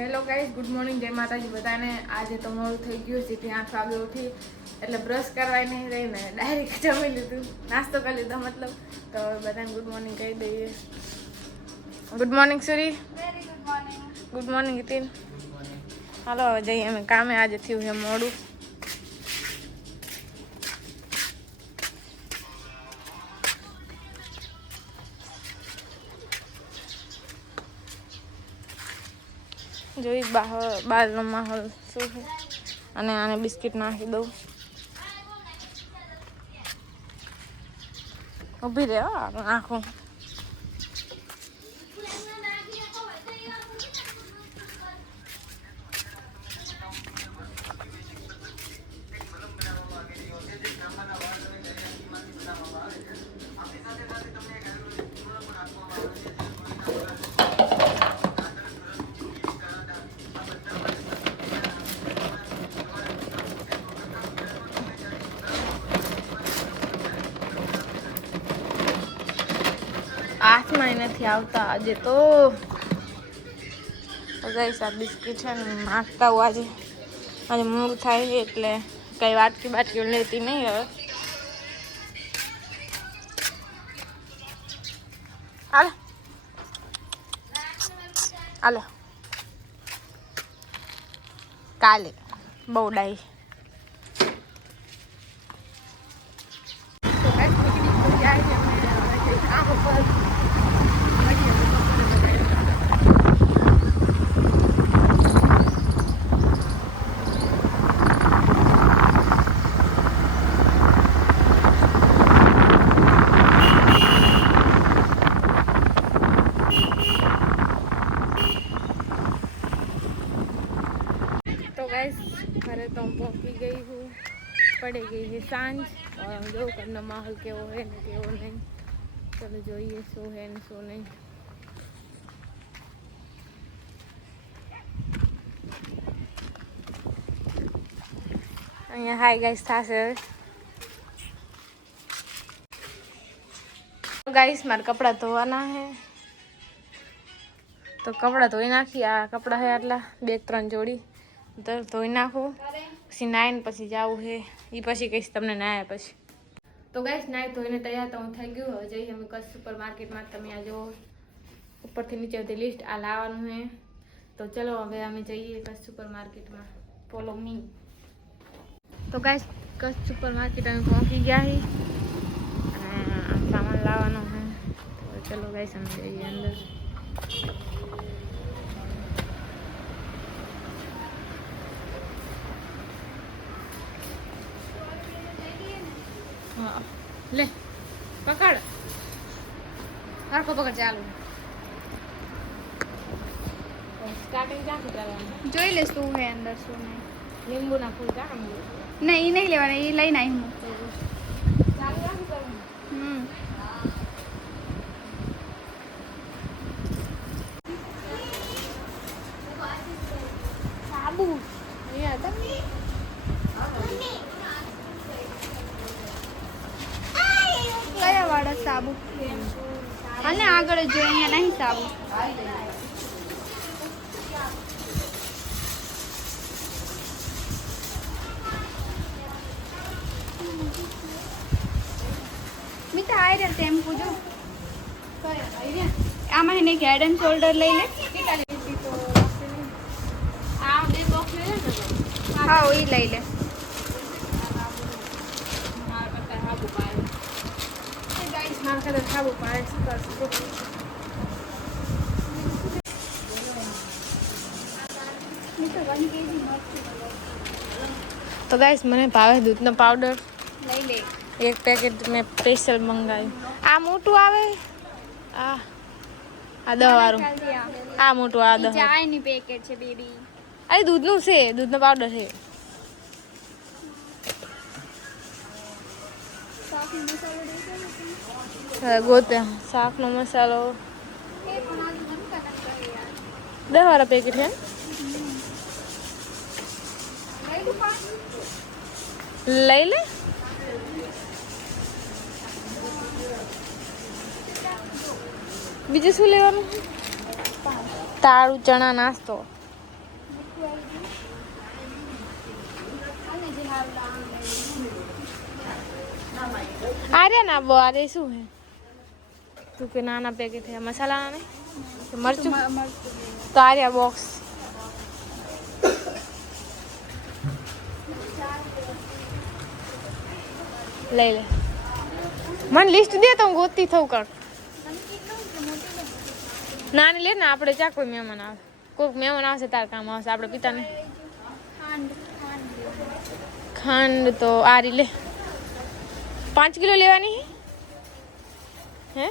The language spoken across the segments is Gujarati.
હેલો ગાઈસ, ગુડ મોર્નિંગ, જય માતાજી બધાને. આજે તો મોડું થઈ ગયું, સીધી 8 વાગે ઉઠી એટલે બ્રશ કરવા નહીં રહીને ડાયરેક્ટ જમી લીધું, નાસ્તો કરી લીધો મતલબ. તો બધાને ગુડ મોર્નિંગ કહી દઈએ. Good morning Suri. Very good morning. Good morning Nitin. હાલો હવે જઈએ અમે કામે. આજે થયું છે મોડું. જોઈ બહારનો માહોલ શું છે. અને આને બિસ્કિટ નાખી દઉં. ઊભી રહે નાખું. હાથમાં નથી આવતા આજે તો. ગાઈસ આ બિસ્કિટ છે ને નાખતા હું આજે મોડું થાય છે એટલે કઈ વાટકી લેતી નહીં હવે. હાલે હાલે કાલે બહુ ડાઈ. तो गैस घरे तो हम पहुँची गई हूँ. पड़ गई है सांझ और जो करना माहौल केवो है ने केवो नहीं. चलो જોઈએ શું है ને શું નહીં. અહીંયા હાય ગાઈસ થશે. ગાઈસ મારા કપડા ધોવાના હે તો કપડા ધોઈ નાખી. આ કપડા હે આટલા 2-3 જોડી ધોઈ નાખું. પછી નાઈને પછી જવું છે એ પછી કહીશ તમને નાયા પછી. તો ગાઈસ નાઈ ધોઈને તૈયાર તો હું થઈ ગયું. હવે જઈએ અમે કચ્છ સુપર માર્કેટમાં. તમે આ જો ઉપરથી નીચે બધી લિસ્ટ આ લાવવાનું છે. તો ચલો હવે અમે જઈએ કચ્છ સુપર માર્કેટમાં. Follow me. તો ગાઈસ કચ્છ સુપર માર્કેટ અમે પહોંચી ગયા છીએ અને સામાન લાવવાનો છે. તો ચલો ગાઈસ અમે જઈએ અંદર. ले पकड़ हरको पकड़ चालू. स्टार्टिंग क्या करवाना જોઈ લે શું હે અંદર શું નહીં. नींबू ना फूल का हम નહીં એ નહીં લેવાના, એ લઈને આવી હું. चालू क्या करवाना. સાબુ ये आता કયા વાળા સાબુ? અને આગળ જો અહીંયા નહીં સાબુ. મિતા આઈ રે ટેમ્પુ જો આમાં એને હેડ એન્ડ શોલ્ડર લઈ લે. आ दे बॉक्स ले ले. હા એ લઈ લે. मार पता है हाबू पाए. ये गाइस मार कर हाबू पाए कर सकते. મિતા 1 kg મરચું तो गाइस मैंने भावे दूधનો પાવડર લઈ લે. एक पैकेट में स्पेशल मंगाવ્યું. આ મોટું આવે આ 10 વાળું. આ મોટું આ 10. ચાયની પેકેટ છે બેબી. અરે દૂધનું છે, દૂધનો પાવડર છે. શાકનો મસાલો દેખો. ગોતે શાકનો મસાલો એ પણ આ મન કનક કરે યાર. 10 વાળા પેકેટ છે. લઈ લો પણ. લઈ લે. બીજું શું લેવાનું? તાળું ચણા નાસ્તો. अरे ना वो अरे शू है तू के नाना पैकेट है मसाला नहीं तो मरचू तो आ रहा बॉक्स ले ले मन लिस्ट दे तो गोती थऊ कर नानी ले ना આપણે ચા કોઈ મહેમાન આવે કોઈક મહેમાન આવશે તાર કામ આવશે આપણે પિતાને ખાંડ તો આ રી લે 5 કિલો લેવાની હે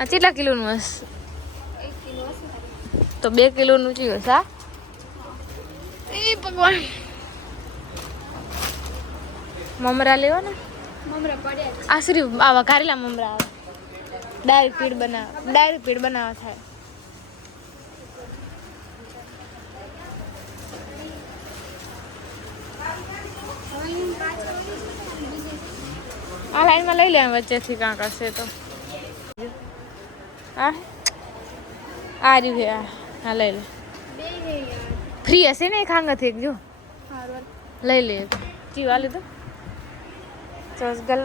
આ કેટલા કિલોનું હશે 1 કિલો હશે તો 2 કિલોનું ચીયો સા એ ભગવાન મમરા લેવા ને મમરા પડ્યા આ સરી આવા કારેલા મમરા આવે ડાયરેક્ટ પીડ બનાવવા થાય આ લાઈનમાં લઈ લે વચ્ચેથી કાં કરશે તો આ રહ્યું છે આ લઈ લે બે હે યાર ફ્રી હશે ને ખાંગથી એક જો હારવાર લઈ લે ચીવા લીધું ચોસ ગલ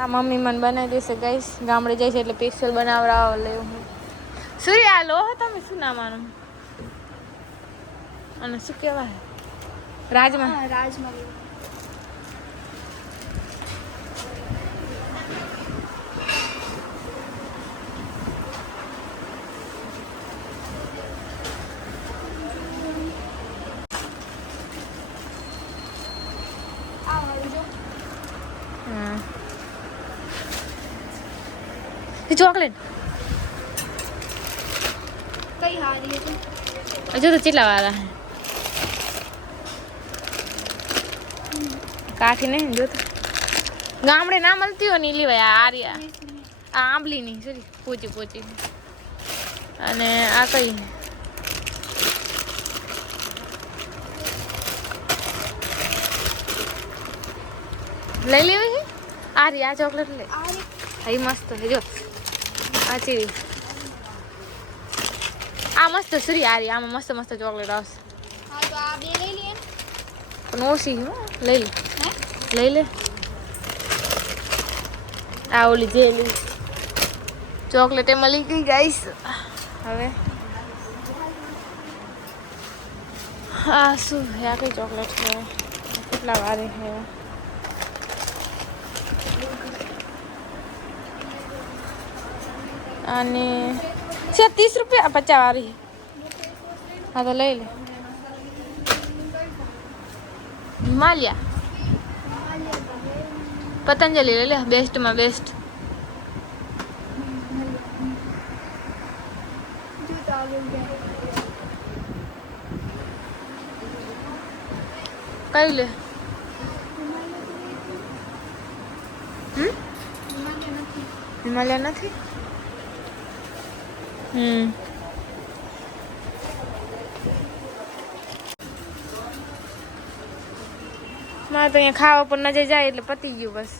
આ મમ્મી મને બનાવી દેશે ગાઈસ ગામડે જાય છે એટલે સ્પેશિયલ બનાવડાવ લેવું હું સૂર્ય આ લો તમે શું નામ આનું અને શું કહેવાય રાજમા રાજમા ચોકલેટ કઈ હારી હતી હજુ તો ચેટલા વાળા કાઠી નહીં જો તો ગામડે ના મળતી હોય ને લેવાય આ આર્યા આ આંબલી ની સોરી પોચી અને આ કઈ લઈ લેવી છે આ રી આ ચોકલેટ લે હા મસ્ત છે જો આ ચીરી આ મસ્ત સરી આ રી આમાં મસ્ત મસ્ત ચોકલેટ આવશે હા તો આ બે લઈ લઈએ ને પણ ઓછી હો લઈ લે હે લઈ લે આ ઓલી જેલી ચોકલેટ એ મળી ગઈ ગાઈસ હવે આ શું છે આ કઈ ચોકલેટ છે કેટલા વારે છે અને છે 30 રૂપિયા 50 વાળી હા તો લઈ લે હિમાલયા પતંજલિ લઈ લે બેસ્ટમાં બેસ્ટ જો તો આગળ ગયા કઈ લે હિમાલયા નથી મારે તો અહીંયા ખાવા પર નજર જાય એટલે પતી ગયું બસ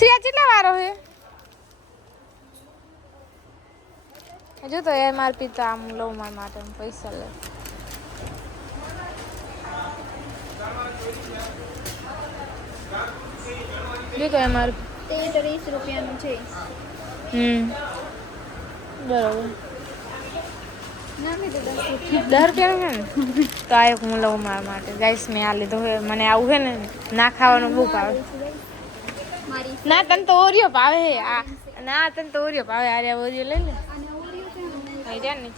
સિયા કેટલા વારો હે જો તો એ માર પિતા આમ લઉં મારા માટે પૈસા લે જો તો એ મારું 30 રૂપિયાનું છે બરોબર ના મેં તો 10 10 રૂપિયા રૂપિયાનું છે ને તો આ એક હું લઉં મારા માટે ગાઈસ મેં આ લીધું છે મને આવું છે ને ના ખાવાનું બહુ ભાવે મારી ના તને તો ઓરિયો ભાવે હે આ ના તને તો ઓરિયો ભાવે આ રહ્યા ઓરિયો લઈ લે અને ઓરિયો છે આઈ રહ્યા ને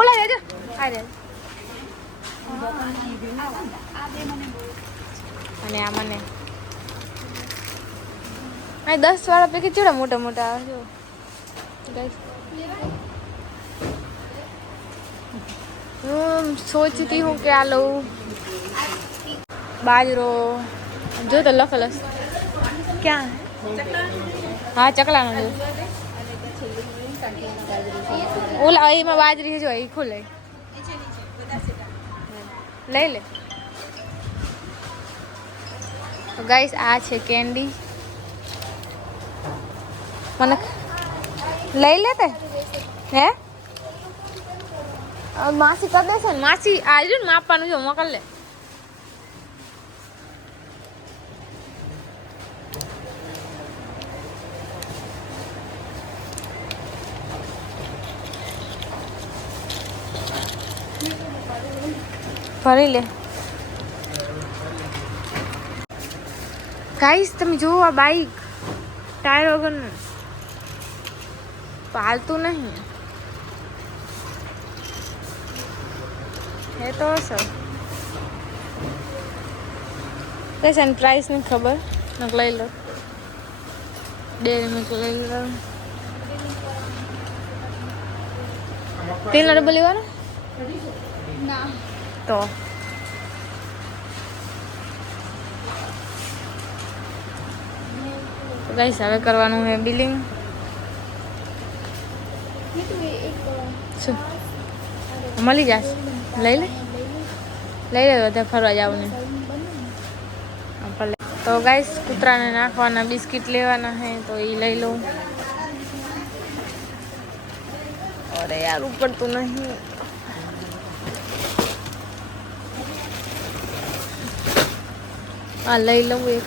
ઓલા લેજો આ રે આ બે મને બહુ અને આ મને આ 10 વાળા પૈકી ચેડા મોટા મોટા આવે જો ગાઈસ सोचती हूँ क्या लूँ बाजरो जो तो लफलस क्या है हाँ चकला ना जो ओला में बाजरी है जो ये खुले ले ले तो गाइस आज है कैंडी मन लई लेते હે માસી કરી દેશે ને માસી આવ્યું ને માપવાનું જો મોકલ લે ભરી લે ગાઈસ તમે જુઓ આ બાઈક ટાયર વગરનું પાલતું નહીં એ તો સર कैसे प्राइस नहीं खबर नक लई लो डेरी मिल्क लई लो 3 डबल लेवाना ના तो गाइस હવે કરવાનું છે બિલિંગ શું મળી જશે લઈ લે તો ફરવા જવું ને તો ગાઈસ કૂતરાને નાખવાના બિસ્કિટ લેવાના હે તો એ લઈ લઉં અરે યાર ઉપર તો નહીં આ લઈ લઉં એક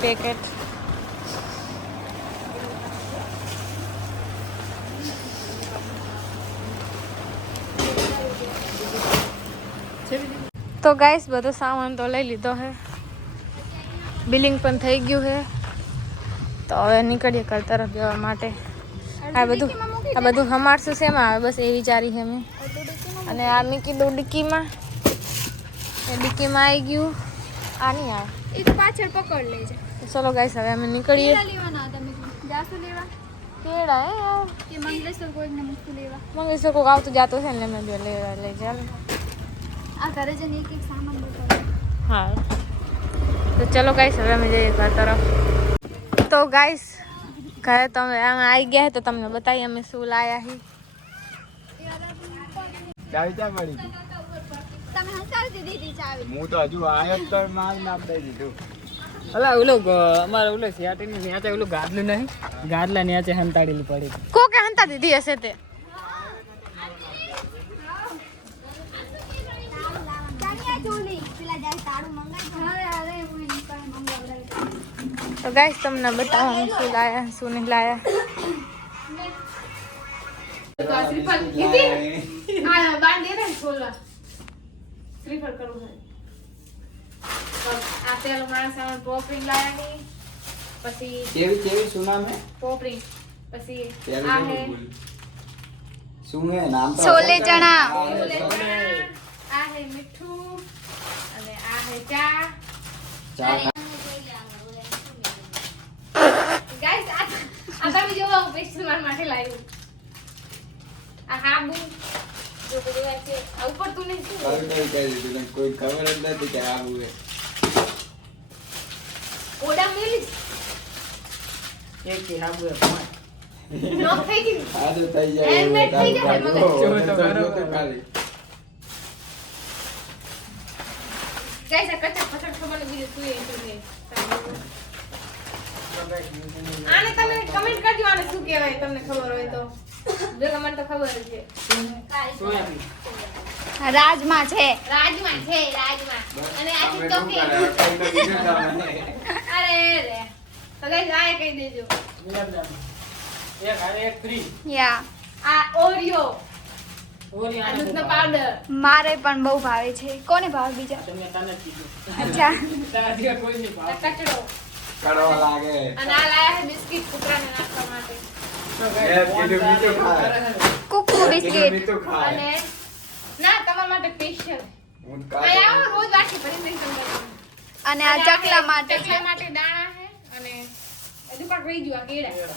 પેકેટ તો ગાઈસ બધો સામાન તો લઈ લીધો હે બિલિંગ પણ થઈ ગયું છે તો હવે નીકળીએ ઘર તરફ જવા માટે આ બધું હમારશું છે એમાં આવે બસ એ વિચારી છે મેં અને આ મીકી દો ડિક્કીમાં એ ડિક્કીમાં આવી ગયું આ નહીં આવે એક પાછળ પકડ લેજે ચલો ગાઈસ હવે અમે નીકળીએ લેવાના હતા મેં જાસુ લેવા કેળા હે કે મંગલેશ્વર કોઈને મૂકું લેવા મંગેશર કોક આવતું જાતો છે ને મેં બે લઈ ચાલ આ ઘરે જઈને એક એક સામાન બતાવો હા તો ચલો ગાઈસ હવે અમે જઈએ ઘર તરફ તો ગાઈસ ઘરે તમે અમે આવી ગયા તો તમને બતાવીએ અમે શું લાયા હી ચાવી ક્યાં પડી તમે હંસાડી દીધી ચાવી હું તો હજુ આયો જ તો માર નાપ દઈ દીધું અલા ઓલો અમારે ઓલો સિયાટીની ન્યાચે ઓલું ગાદલું નહીં ગાદલા ન્યાચે હંતાડેલી પડી કોકે હંતા દીધી હશે તે તો ગાઈસ તમને બતાવો શું લાયા શું નહીં લાયા કેવી કેવી શું નામ હે શું હે નામ તો છોલે ચણા આ હે મીઠું અને આ હે ચા ચા ગાઈસ આ તમે જોવા હું પેસ્ટ માર માટે લાવ્યું આ હાબુ જો બધું આ છે આ ઉપર તું નહીં શું કોઈ ખબર જ નથી કે આ હું ઓડા મેલીસ એક કે હાબુ નો થઈ ગઈ આ તો થઈ જાય હેલ્મેટ થઈ જાય મગજ ખાલી ગાઈસ આ કચા પચડ ખબર બીજું શું એ આને તમે કમેન્ટ કરજો આને શું કહેવાય તમને ખબર હોય તો જો મને તો ખબર જ છે રાજમા છે રાજમાં છે રાજમાં અને આ છે તો કે અરે રે તો ગાઈસ આ કહી દેજો એક હારે એક ફ્રી યા આ ઓરિયો ઓલી આ આને દૂધનો પાવડર મારે પણ બહુ ભાવે છે કોને ભાવે બીજા તમે તને કીધું અચ્છા તારા જેવા કોઈ નહીં આ ભાવ કચડો કડવા લાગે અને આ લાયા છે બિસ્કિટ કૂતરાને નાખવા માટે એ કીધું મીઠું ખાય કુકુ કીધું બિસ્કિટ મીઠું ખાય અને ના તમારા માટે સ્પેશિયલ હું આ આવો રોજ વાટકી ભરીને દઈશ તમને અને આ ચકલા માટે છે ચકલા માટે દાણા છે અને હજુ પાક રહી ગયું આ કેળા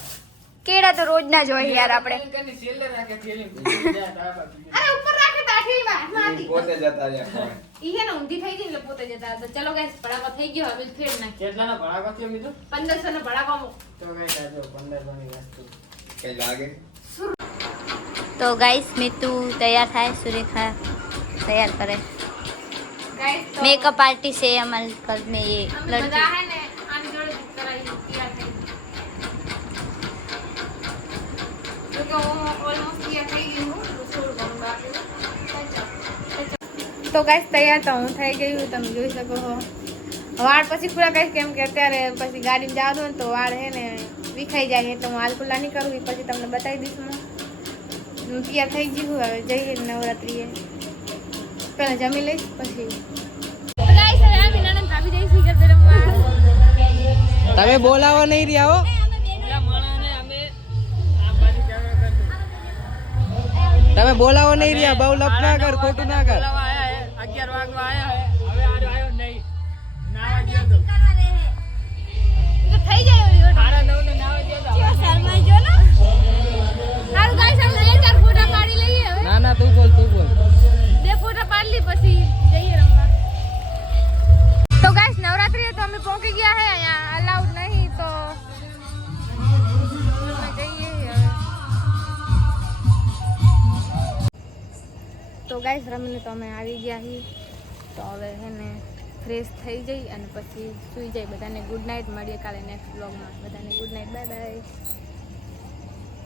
કેળા તો રોજના જ હોય યાર આપણે કને છેલ્લે રાખે થેલી જા તારા અરે ઉપર રાખે તો આઠીમાં હાથમાં હતી પોતે જતા રહ્યા ઈ હે ને ઊંધી થઈ ગઈ એટલે પોતે જતા હતા ચલો ગાઈસ ભડાકો થઈ ગયો હવે ફેર નાખી કેટલાનો ભડાકો થયો મીધું 1500 નો ભડાકો તો કઈ કાજો 1500 ની વસ્તુ કઈ લાગે તો ગાઈસ મિતુ તૈયાર થાય સુરેખા तैयार करे गाइस तो मेकअप आर्टिस्ट है हमारे घर में ये हम लड़की બધા હે ને આની જોડે કરાઈ તૈયાર થઈ તો ઓલમોસ્ટ તો ગાઈસ તૈયાર તો હું થઈ ગઈ હું, તમે જોઈ શકો છો. વાળ પછી ખુલ્લા કહીશ કેમ કે અત્યારે પછી ગાડીમાં જવાનું હોય ને તો વાળ હે ને વિખાઈ જાય એટલે હું હાલ ખુલ્લા નહીં કરું. એ પછી તમને બતાવી દઈશ હું તૈયાર થઈ ગયું. હવે જઈએ નવરાત્રીએ, પહેલાં જમી લઈશ પછી તમે બોલાવો નહીં રહ્યા હો. તમે બોલાવો નહીં રહ્યા, બહુ લપ ના કર, ખોટું ના કર. 11 વાગવા આયા હે, હવે આવ્યો નહીં. નાવા ગયો તો થઈ જાય એવી વાત. 9:30 ને નાવા ગયો તો. શરમાઈ જો ને. હારું ગાઈસ આપણે 2-4 ફોટા પાડી લઈએ હવે. ના ના, તું બોલ, તું બોલ. 2 ફોટા પાડી લી પછી જઈએ રમવા. તો ગાઈસ નવરાત્રી તો અમે પહોંચી ગયા હે, અહીંયા અલાઉડ નહીં તો અમે જઈએ હવે. તો ગાઈસ રમીને તો અમે આવી ગયા છીએ. તો હવે હે ને ફ્રેશ થઈ જઈ અને પછી સૂઈ જાય. બધાને ગુડ નાઇટ. મળીએ કાલે નેક્સ્ટ બ્લોગમાં. બધાને ગુડ નાઇટ, બાય બાય.